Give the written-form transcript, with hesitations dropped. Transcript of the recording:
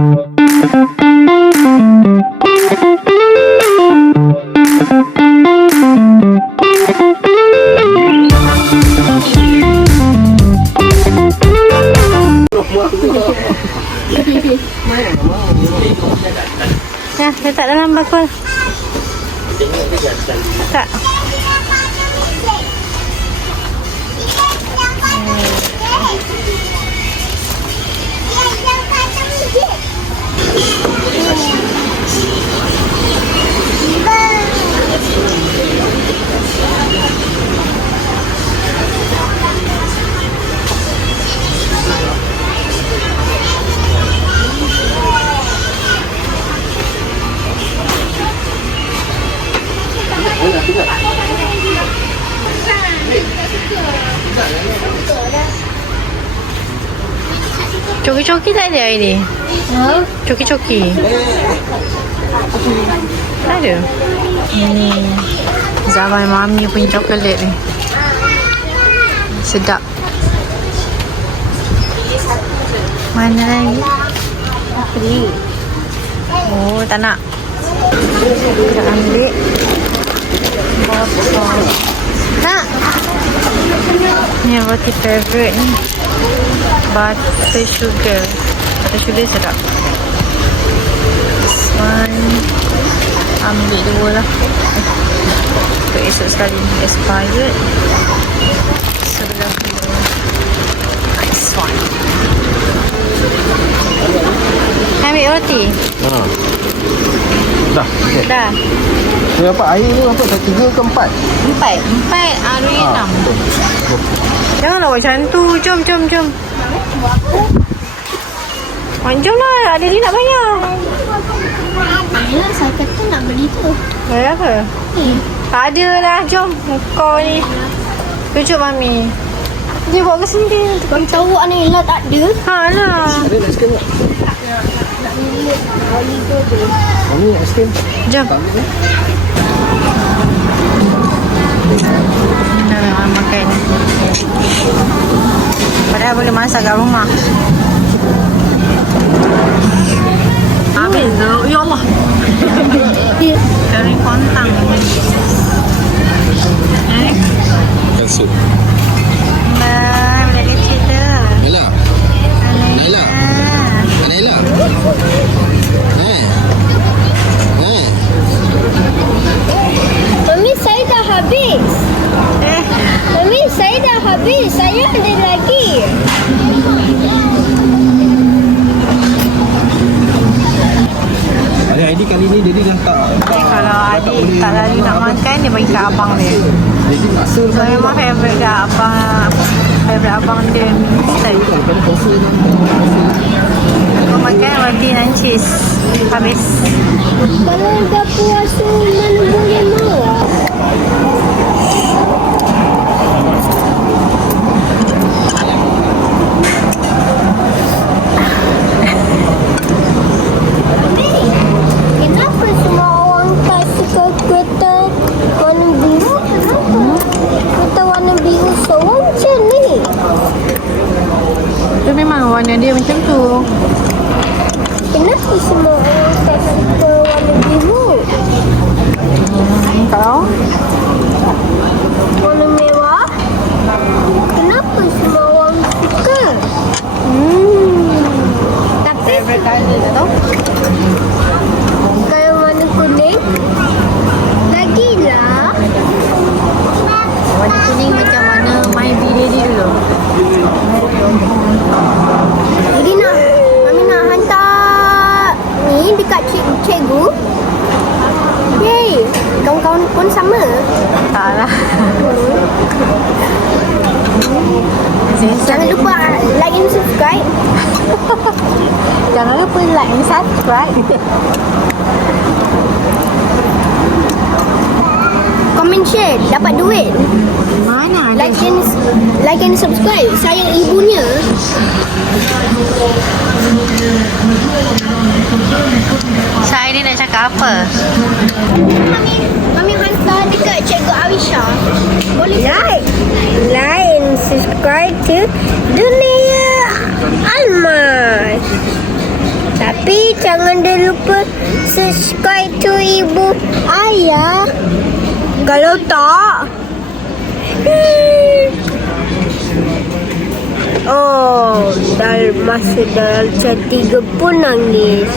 Ya, letak dalam bakul. Tak. Coki-coki tak ada hari ni? Coki-coki tak ada. Ni Zaman Mami punya coklat ni. Sedap. Mana lagi? Ni. Oh, tak nak. Kita ambil botol. Nak? Ni roti favorite ni. Butter sugar. Butter sugar sedap. This one ambil dua lah. Untuk esok sekali. Expired. Sebelah dua. Nice one. Ambil roti. Dah. Okay. Dah. Dia apa? Air ni apa? 3 ke 4? 4. 4 hari 6. Janganlah buat macam tu. Jom. Jom lah. Ada dia nak bayar. Ayolah, saya kata nak beli tu. Bayar ke? Tak ada lah. Jom. Kau ni. Tunjuk Mami. Dia bawa ke sini. Kau tahu Anila tak ada? Ha lah. Ada nak skrin tak? Mami nak skrin? Jom. Kita memang makan. Padahal boleh masak kat rumah. Habis tu. Ya Allah. Kari kontang. Ikan sup. Boleh kecil tu. Naila. Naila. Naila. Mami, saya dah habis. Mami, saya dah habis. Saya ada lagi. Adik kali ni Daddy dah tak Kalau adik tak lalu nak makan, dia bagi kat abang dia. Daddy rasa So memang favourite kat abang. Favourite abang dia Mister. Kau makan roti dan cheese. Habis. Kalau dah puasa, mana boleh marah? Kenapa semua orang tak suka kereta warna biru? Kereta warna biru seorang macam ni. Tu memang warna dia macam tu. Kenapa semua orang tak suka warna biru? Kau? Warna merah? Kenapa semua orang suka? Tapi Favourite colour tak tahu. kalau warna kuning, lagilah. Warna kuning macam warna My Daddy dulu. Jadi Mami nak hantar ni dekat cikgu. Yay, kawan-kawan pun sama. Tak lah. Jangan lupa like and subscribe. Jangan lupa like and subscribe. Comment share, dapat duit. Mana Like and subscribe. Sayang ibunya. Saya ni nak cakap apa? Mami hantar dekat Cikgu Awisha. Boleh like and subscribe to Dunia Almas. Tapi Tapi jangan dia lupa subscribe to Ibu Ayah. Kalau tak, oh, dah masuk dalam chat 3 pun nangis.